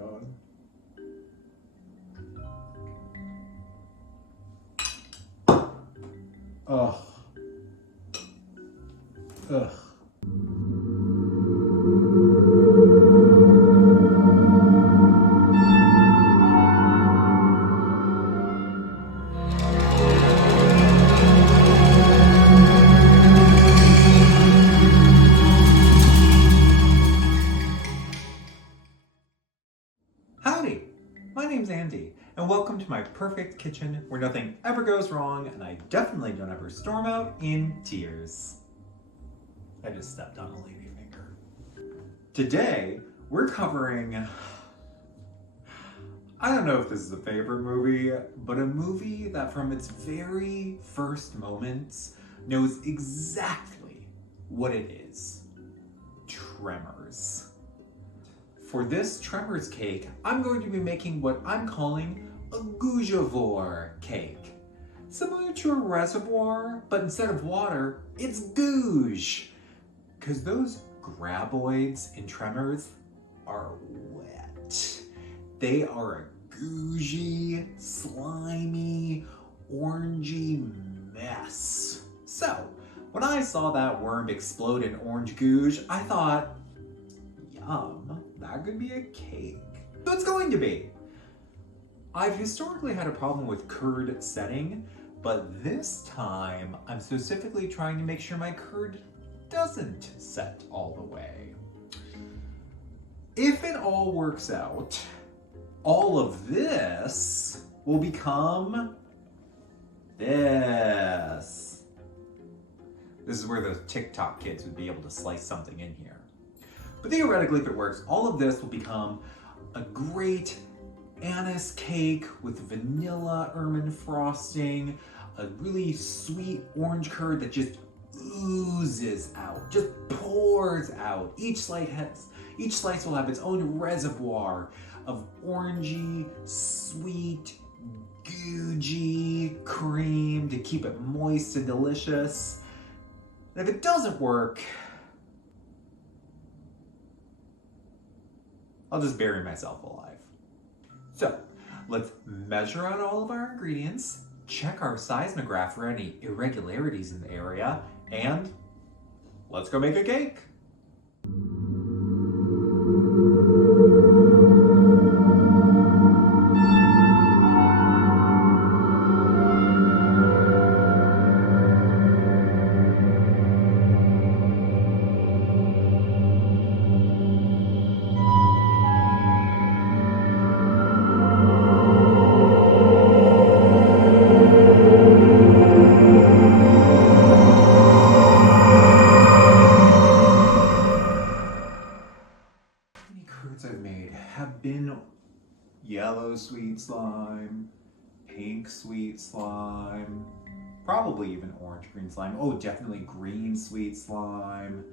god. Ugh. Ugh. Howdy, my name's Andy, and welcome to my perfect kitchen where nothing ever goes wrong and I definitely don't ever storm out in tears. I just stepped on a lady finger. Today, we're covering, I don't know if this is a favorite movie, but a movie that from its very first moments knows exactly what it is. Tremors. For this Tremors cake, I'm going to be making what I'm calling a Gougevoir cake. Similar to a reservoir, but instead of water, it's gooj. Because those graboids in Tremors are wet. They are a goojy, slimy, orangey mess. So, when I saw that worm explode in orange gooj, I thought, yum, that could be a cake. So it's going to be. I've historically had a problem with curd setting, but this time I'm specifically trying to make sure my curd doesn't set all the way. If it all works out, all of this will become this. This is where the TikTok kids would be able to slice something in here. But theoretically, if it works, all of this will become a great anise cake with vanilla ermine frosting, a really sweet orange curd that just oozes out, just pours out. Each slice will have its own reservoir of orangey, sweet, goojy cream to keep it moist and delicious. And if it doesn't work, I'll just bury myself alive. So, let's measure out all of our ingredients, check our seismograph for any irregularities in the area, and let's go make a cake. I've made have been yellow sweet slime, pink sweet slime, probably even orange green slime. Oh, definitely green sweet slime.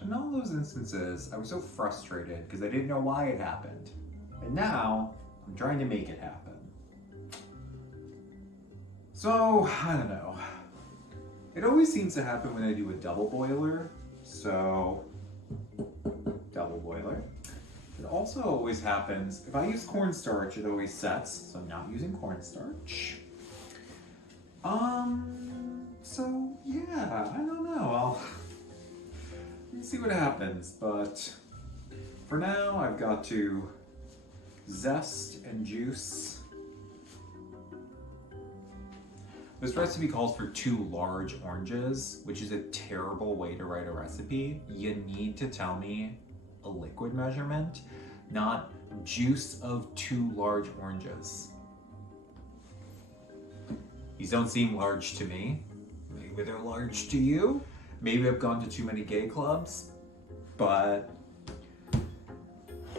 In all those instances, I was so frustrated because I didn't know why it happened. And now, I'm trying to make it happen. So, I don't know. It always seems to happen when I do a double boiler. So, double boiler. It also always happens, if I use cornstarch, it always sets, so I'm not using cornstarch. So yeah, I don't know, let's see what happens, but for now, I've got to zest and juice. This recipe calls for 2 large oranges, which is a terrible way to write a recipe. You need to tell me a liquid measurement, not juice of 2 large oranges. These don't seem large to me. Maybe they're large to you. Maybe I've gone to too many gay clubs, but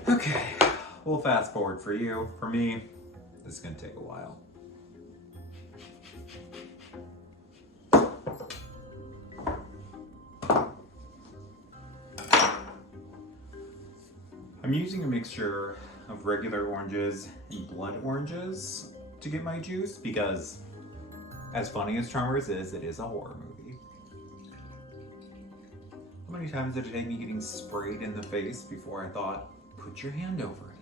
okay, we'll fast forward for you. For me, this is gonna take a while. I'm using a mixture of regular oranges and blood oranges to get my juice because, as funny as Tremors is, it is a horror movie. many times did it take me getting sprayed in the face before I thought, put your hand over it?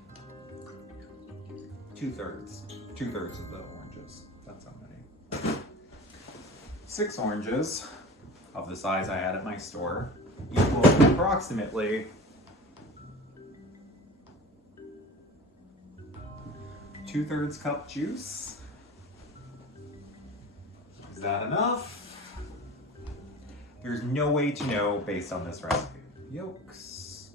2/3. 2/3 of the oranges. That's how many. 6 oranges of the size I had at my store equal approximately 2/3 cup juice. Is that enough? There's no way to know based on this recipe. Yolks.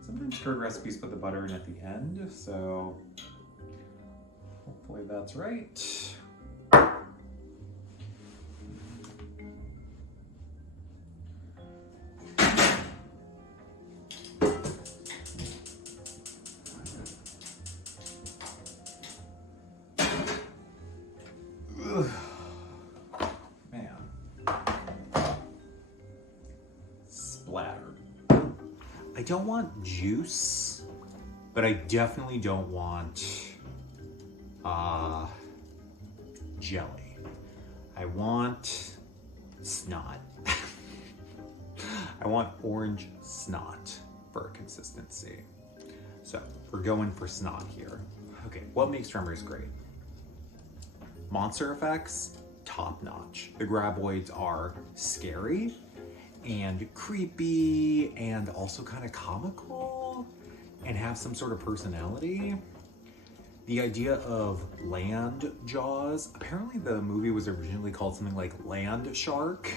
Sometimes curd recipes put the butter in at the end, so hopefully that's right. Man. Splatter. I don't want juice, but I definitely don't want jelly. I want snot. I want orange snot for consistency. So we're going for snot here. Okay, what makes Tremors great? Monster effects, top notch. The graboids are scary and creepy and also kind of comical and have some sort of personality. The idea of land jaws, apparently the movie was originally called something like Land Shark,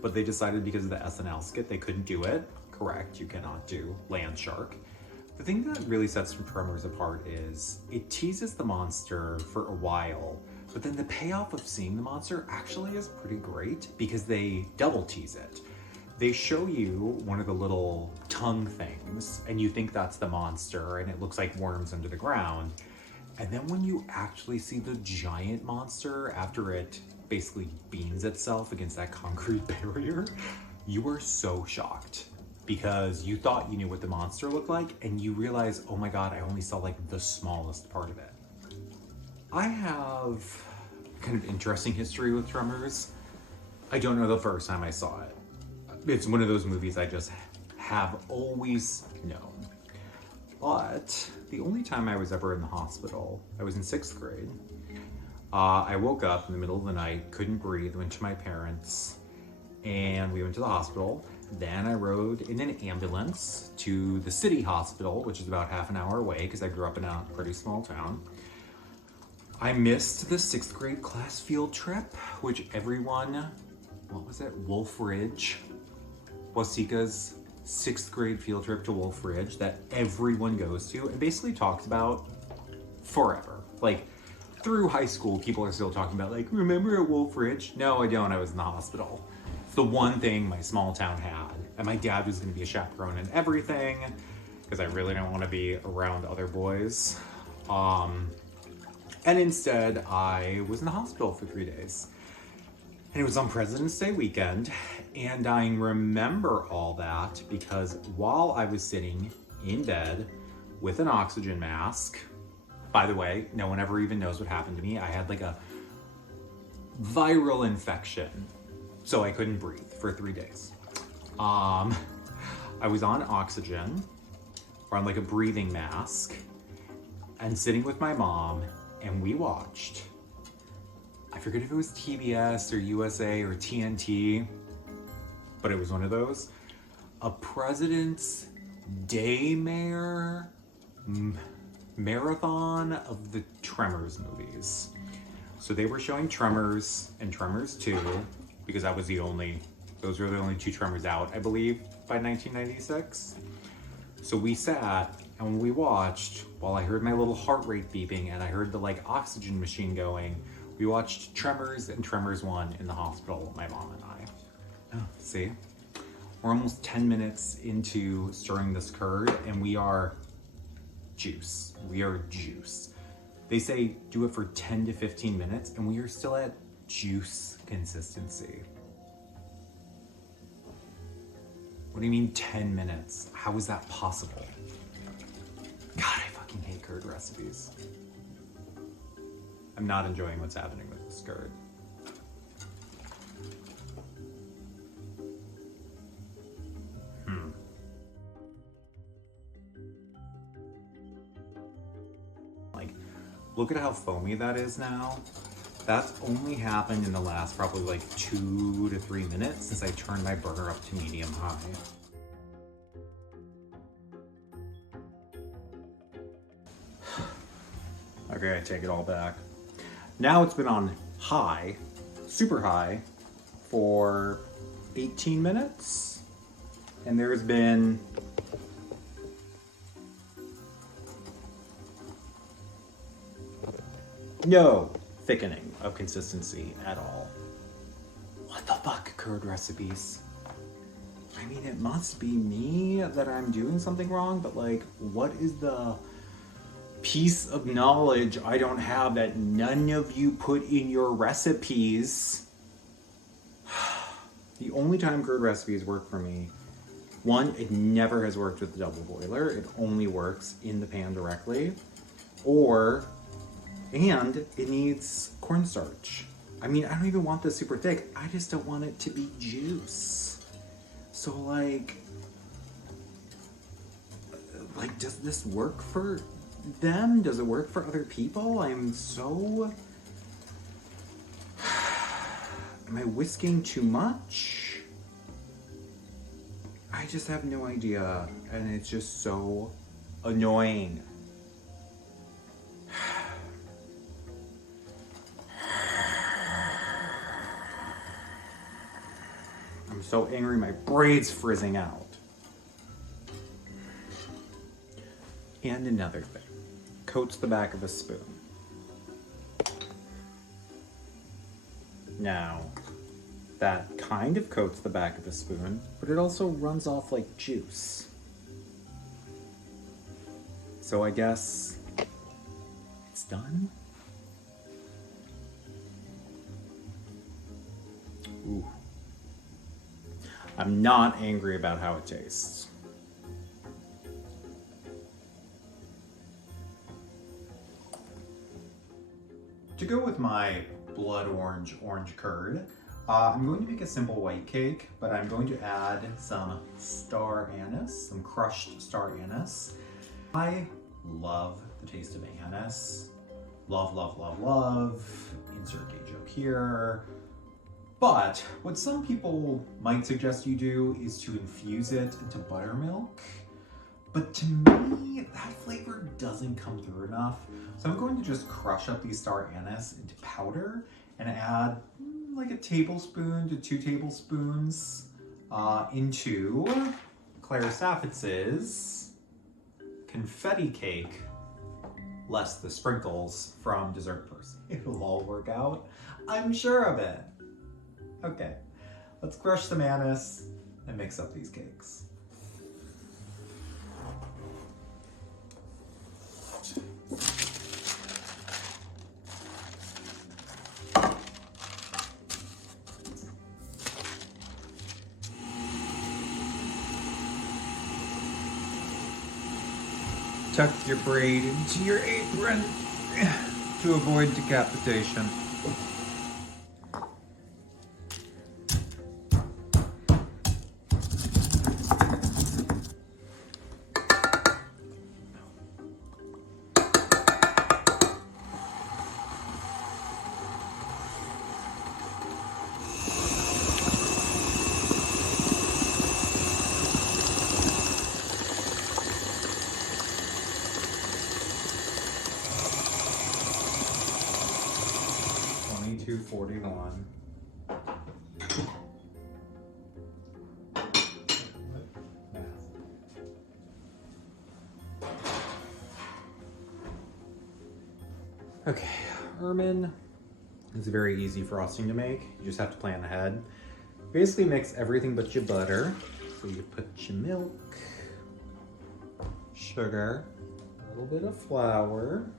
but they decided because of the SNL skit they couldn't do it. Correct, you cannot do Land Shark. The thing that really sets Tremors apart is it teases the monster for a while, but then the payoff of seeing the monster actually is pretty great because they double tease it. They show you one of the little tongue things and you think that's the monster and it looks like worms under the ground. And then when you actually see the giant monster after it basically beams itself against that concrete barrier, you are so shocked because you thought you knew what the monster looked like and you realize, oh my God, I only saw like the smallest part of it. I have kind of interesting history with Tremors. I don't know the first time I saw it. It's one of those movies I just have always known. But the only time I was ever in the hospital, I was in 6th grade. I woke up in the middle of the night, couldn't breathe, went to my parents, and we went to the hospital. Then I rode in an ambulance to the city hospital, which is about half an hour away because I grew up in a pretty small town. I missed the 6th grade class field trip, which everyone, what was it? Wolf Ridge. Wasika's 6th grade field trip to Wolf Ridge that everyone goes to and basically talks about forever. Like through high school, people are still talking about like, remember at Wolf Ridge? No, I don't, I was in the hospital. It's the one thing my small town had. And my dad was gonna be a chaperone and everything because I really don't wanna be around other boys. And instead I was in the hospital for 3 days. And it was on President's Day weekend, and I remember all that because while I was sitting in bed with an oxygen mask, by the way, no one ever even knows what happened to me. I had like a viral infection, so I couldn't breathe for 3 days. I was on oxygen, or on like a breathing mask, and sitting with my mom, and we watched, I forget if it was TBS or USA or TNT, but it was one of those, a President's Day marathon of the Tremors movies. So they were showing Tremors and Tremors 2, because those were the only 2 Tremors out, I believe, by 1996. So we sat and we watched, while I heard my little heart rate beeping and I heard the like oxygen machine going, we watched Tremors and Tremors 1 in the hospital, my mom and I. Oh, see? We're almost 10 minutes into stirring this curd and we are juice. We are juice. They say do it for 10 to 15 minutes and we are still at juice consistency. What do you mean 10 minutes? How is that possible? God, I fucking hate curd recipes. I'm not enjoying what's happening with this curd. look at how foamy that is now. That's only happened in the last probably like 2 to 3 minutes since I turned my burner up to medium high. Okay, I take it all back. Now it's been on high, super high, for 18 minutes. And there's been no thickening of consistency at all. What the fuck, curd recipes? I mean, it must be me that I'm doing something wrong, but like, what is the piece of knowledge I don't have that none of you put in your recipes? The only time curd recipes work for me, one, it never has worked with the double boiler. It only works in the pan directly. And it needs cornstarch. I mean, I don't even want this super thick. I just don't want it to be juice. So like, does this work for them? Does it work for other people? I'm so... Am I whisking too much? I just have no idea, and it's just so annoying. I'm so angry, my braid's frizzing out. And another thing, coats the back of a spoon. Now, that kind of coats the back of the spoon, but it also runs off like juice. So I guess it's done? Ooh. I'm not angry about how it tastes. To go with my blood orange curd, I'm going to make a simple white cake, but I'm going to add some star anise, some crushed star anise. I love the taste of anise. Love, love, love, love. Insert gay joke here. But what some people might suggest you do is to infuse it into buttermilk. But to me, that flavor doesn't come through enough. So I'm going to just crush up these star anise into powder and add like a tablespoon to 2 tablespoons into Claire Saffitz's confetti cake, less the sprinkles from Dessert Person. It'll all work out. I'm sure of it. Okay, let's crush some anise and mix up these cakes. Tuck your braid into your apron to avoid decapitation. $22.41. Okay, ermine is a very easy frosting to make. You just have to plan ahead. Basically mix everything but your butter. So you put your milk, sugar, a little bit of flour.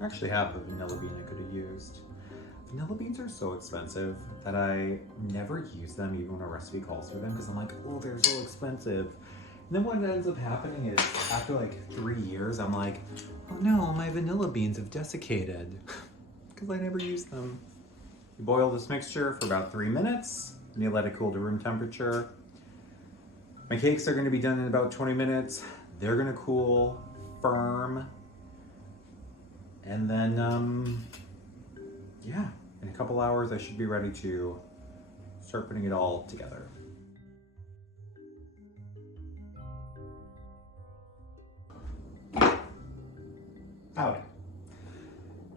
I actually have the vanilla bean I could have used. Vanilla beans are so expensive that I never use them even when a recipe calls for them because I'm like, oh, they're so expensive. And then what ends up happening is after like 3 years, I'm like, oh no, my vanilla beans have desiccated because I never use them. You boil this mixture for about 3 minutes and you let it cool to room temperature. My cakes are going to be done in about 20 minutes. They're going to cool firm. And then, yeah, in a couple hours I should be ready to start putting it all together. Howdy.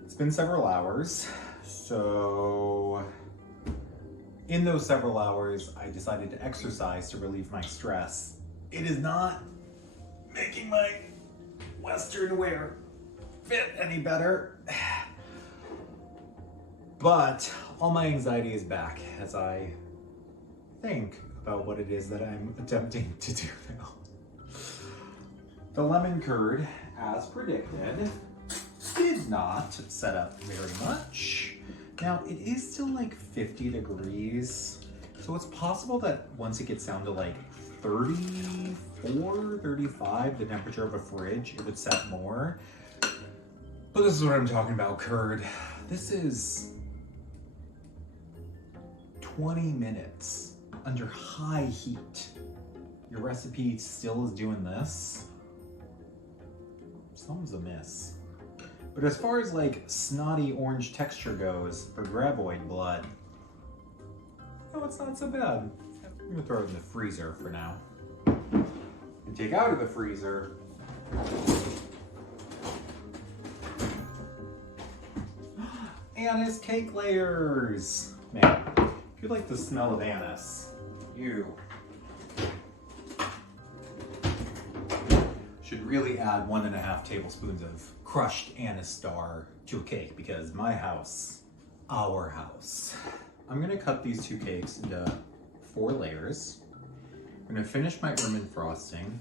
It's been several hours, so in those several hours I decided to exercise to relieve my stress. It is not making my Western wear fit any better, but all my anxiety is back as I think about what it is that I'm attempting to do now. The lemon curd, as predicted, did not set up very much. Now, it is still like 50 degrees, so it's possible that once it gets down to like 34, 35, the temperature of a fridge, it would set more. But this is what I'm talking about, curd. This is 20 minutes under high heat. Your recipe still is doing this. Something's amiss. But as far as like snotty orange texture goes for graboid blood, no, it's not so bad. I'm gonna throw it in the freezer for now. And take out of the freezer anise cake layers. Man, if you like the smell of anise, you should really add 1.5 tablespoons of crushed anise star to a cake, because my house, our house. I'm gonna cut these 2 cakes into 4 layers. I'm gonna finish my ermine frosting.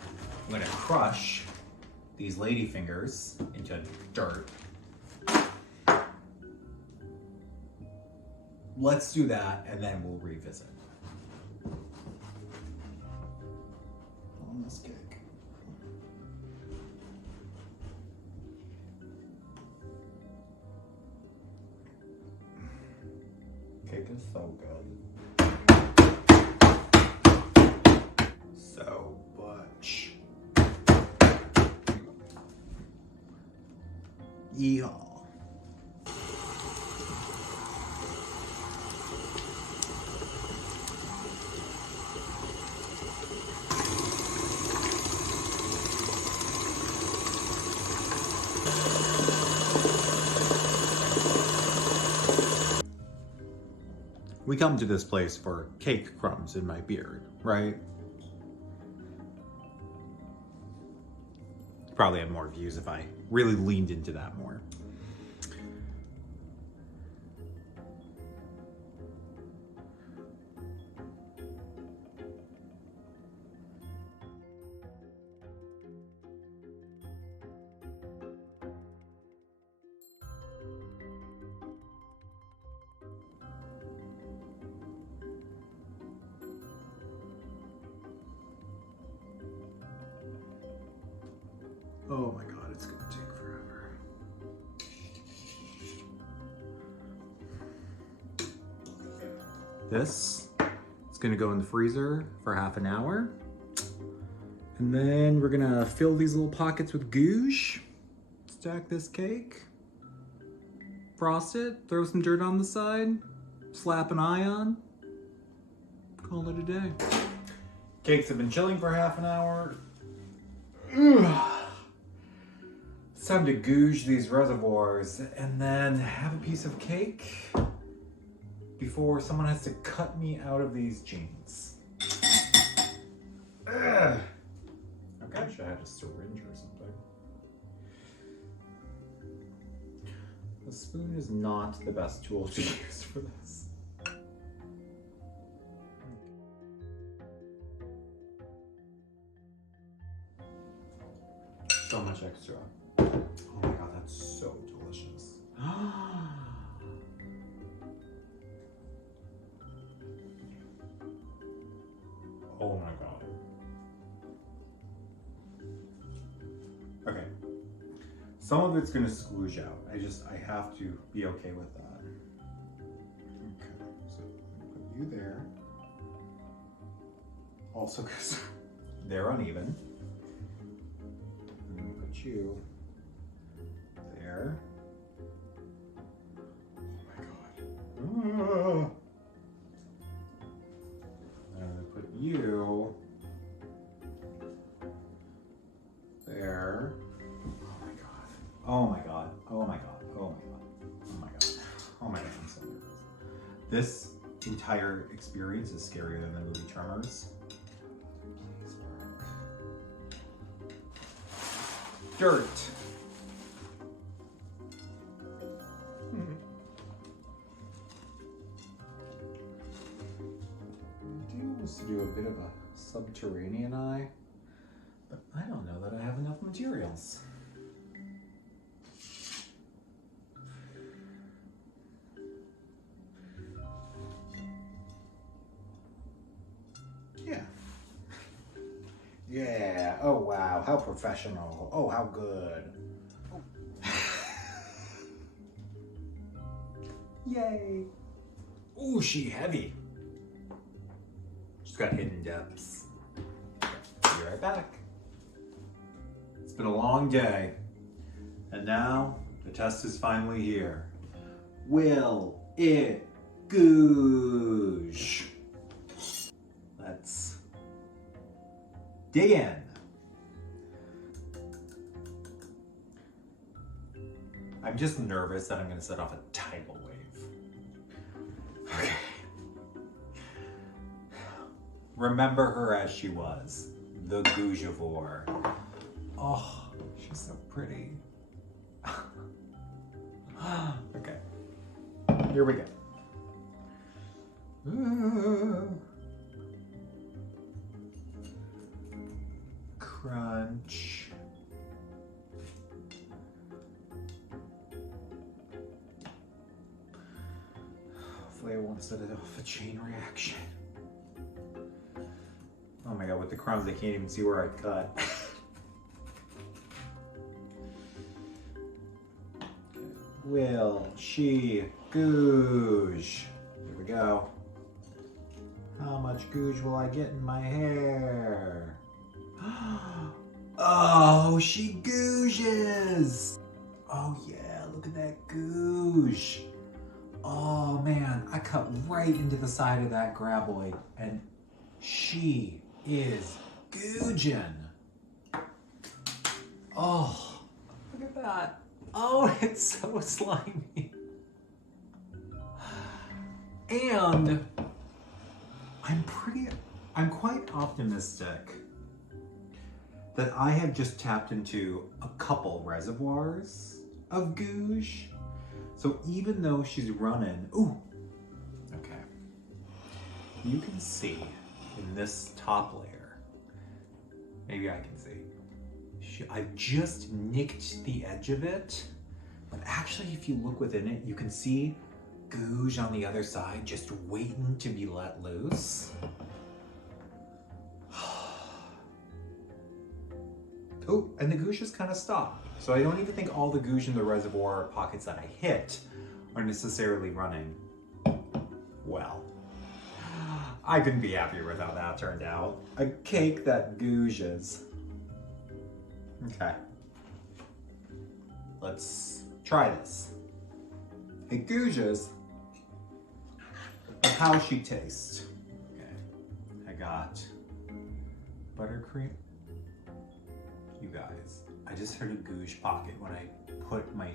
I'm gonna crush these lady fingers into dirt. Let's do that and then we'll revisit. On this cake. Cake is so good. So much. Yeehaw. We come to this place for cake crumbs in my beard, right? Probably have more views if I really leaned into that more. Oh my God, it's gonna take forever. This is gonna go in the freezer for half an hour. And then we're gonna fill these little pockets with gooj, stack this cake, frost it, throw some dirt on the side, slap an eye on, call it a day. Cakes have been chilling for half an hour. It's time to gooj these reservoirs and then have a piece of cake before someone has to cut me out of these jeans. Okay, I should have had a syringe or something. The spoon is not the best tool to use for this. So much extra. Oh my God, that's so delicious. Oh my God. Okay. Some of it's gonna squoosh out. I have to be okay with that. Okay, so put you there. Also, because they're uneven. I'm gonna put you there. so nervous. This entire experience is scarier than the movie Tremors. Please work. Dirt. To do a bit of a subterranean eye, but I don't know that I have enough materials. Yeah. Yeah. Oh wow, how professional. Oh, how good. Oh. Yay. Ooh, she heavy. She's got hidden depths. Be right back. It's been a long day, and now the test is finally here. Will it goosh? Let's dig in. I'm just nervous that I'm going to set off a tidal wave. Okay. Remember her as she was, the Gougevoir. Oh, she's so pretty. Okay, here we go. Crunch. Hopefully I won't set it off a chain reaction. Oh my god, with the crumbs, I can't even see where I cut. Will she googe? Here we go. How much googe will I get in my hair? Oh, she googes! Oh yeah, look at that googe. Oh man, I cut right into the side of that graboid, and she is googin'. Oh, look at that. Oh, it's so slimy. And I'm quite optimistic that I have just tapped into a couple reservoirs of gooj. So even though she's running, ooh, okay. You can see in this top layer, maybe I can see, I've just nicked the edge of it, but actually if you look within it, you can see gooj on the other side just waiting to be let loose. Oh, and the gooj just kind of stopped. So I don't even think all the gooj in the reservoir pockets that I hit are necessarily running well. I couldn't be happier with how that turned out. A cake that googes. Okay. Let's try this. It googes, but how she tastes. Okay. I got buttercream. You guys, I just heard a gooj pocket when I put my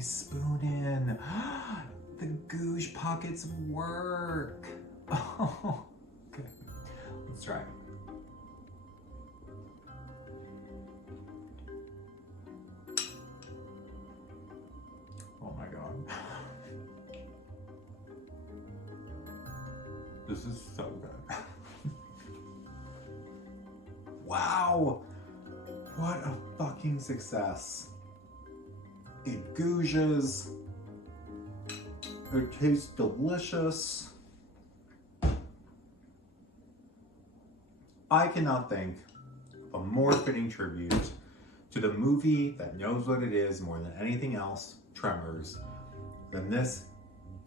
spoon in. The gooj pockets work. Oh, okay. Let's try it. Oh my god. This is so good. Wow! What a fucking success. It googes. It tastes delicious. I cannot think of a more fitting tribute to the movie that knows what it is more than anything else, Tremors, than this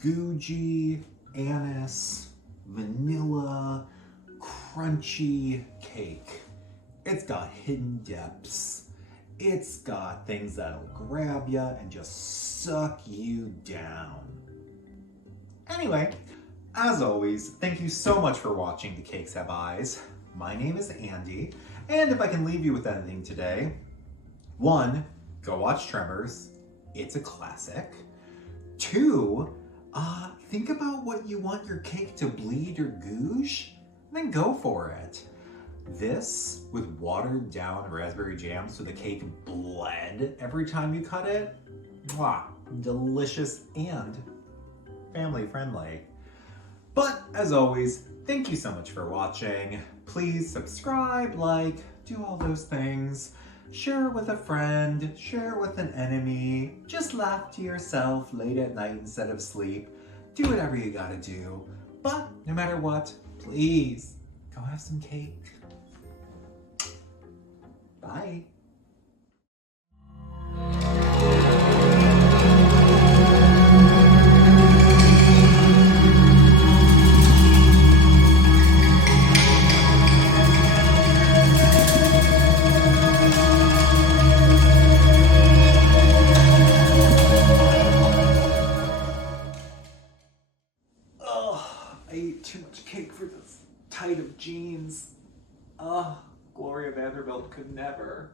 goojy, anise, vanilla, crunchy cake. It's got hidden depths. It's got things that'll grab you and just suck you down. Anyway, as always, thank you so much for watching The Cakes Have Eyes. My name is Andy, and if I can leave you with anything today, 1, go watch Tremors. It's a classic. 2, think about what you want your cake to bleed or gooj, and then go for it. This with watered down raspberry jam so the cake bled every time you cut it. Mwah, delicious and family friendly. But as always, thank you so much for watching. Please subscribe, like, do all those things. Share it with a friend, share it with an enemy. Just laugh to yourself late at night instead of sleep. Do whatever you gotta do. But no matter what, please go have some cake. Bye. I ate too much cake for this tight of jeans. Gloria Vanderbilt could never.